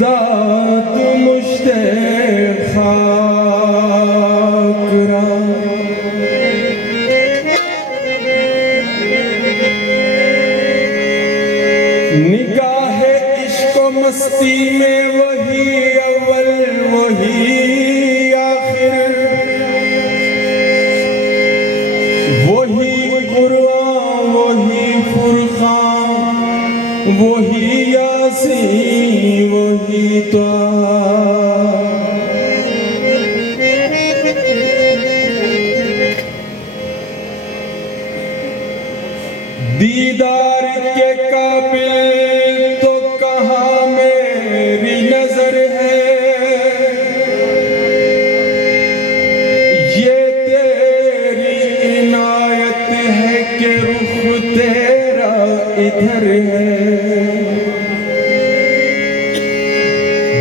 दात मुश्ते खाकरा निगाहे इश्क मस्ती में वही अव्वल वही आखिर वही कुरान वही फुरकान वही यासीन वही दीदार के काबिल तो कहाँ मेरी नजर है, ये तेरी इनायत है कि रुख तेरा इधर है।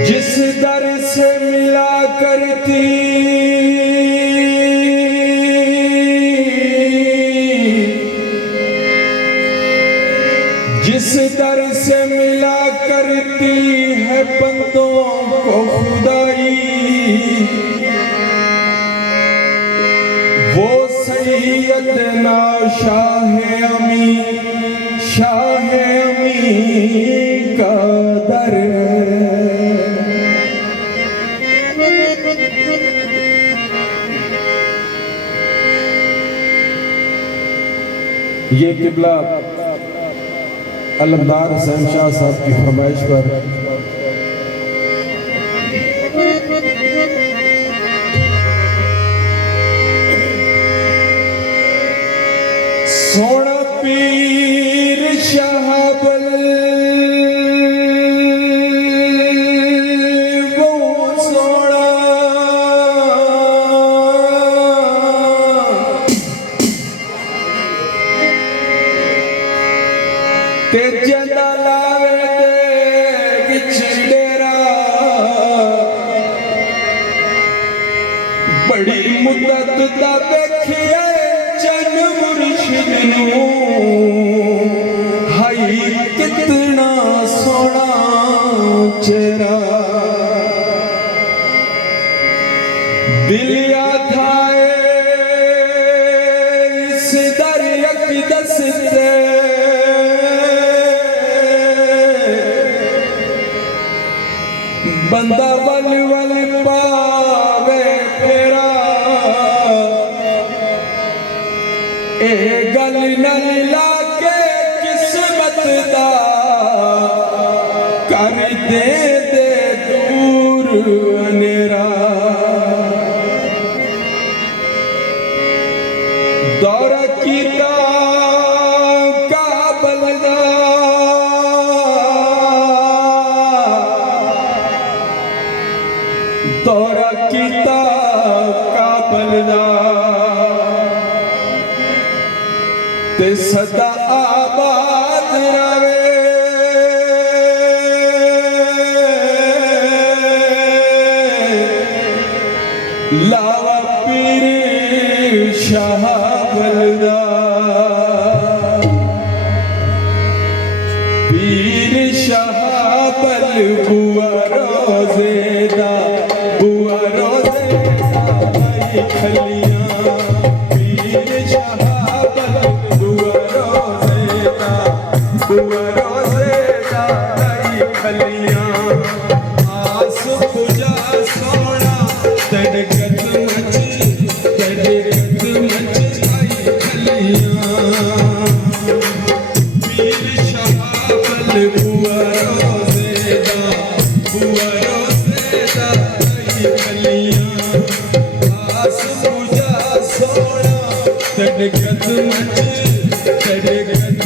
जिस दर से मिला करती जिस दर से मिला करती है बंदों को खुदाई, वो सैयदना शाह अमी का दर है। ये किबला अलमदार हुसैन शाह साहब की फरमाइश पर सोना पीर शाहबल वो सोना ते जंदा लावे दे विच डेरा बड़ी मुद्दत दा देखिए जन मुर्शिद नूं हाई बंदा वल वल पावे फेरा ए गल नल लाके किस्मत दा कर दे दूर अनेरा दौरा कीता काबल दा दौरा कीता काबल दा ते सदा आबाद रवे लावा पीर शाह बलदा पीर शाह बल बुआ रोजेदा आई खलियां पीर शाह बल बुआ रोजेदा आई खलियां आस पूजा सोना तेरे कदम आई खलियां पीर शाह बल बुआ रोजेदा आई खलियां आस पूजा सोना तेरे कदम आई खलियां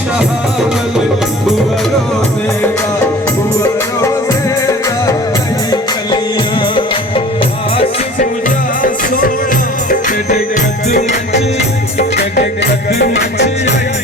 शहावल बुअरो देगा नई कलियां आस पूजा सोना कद मच आई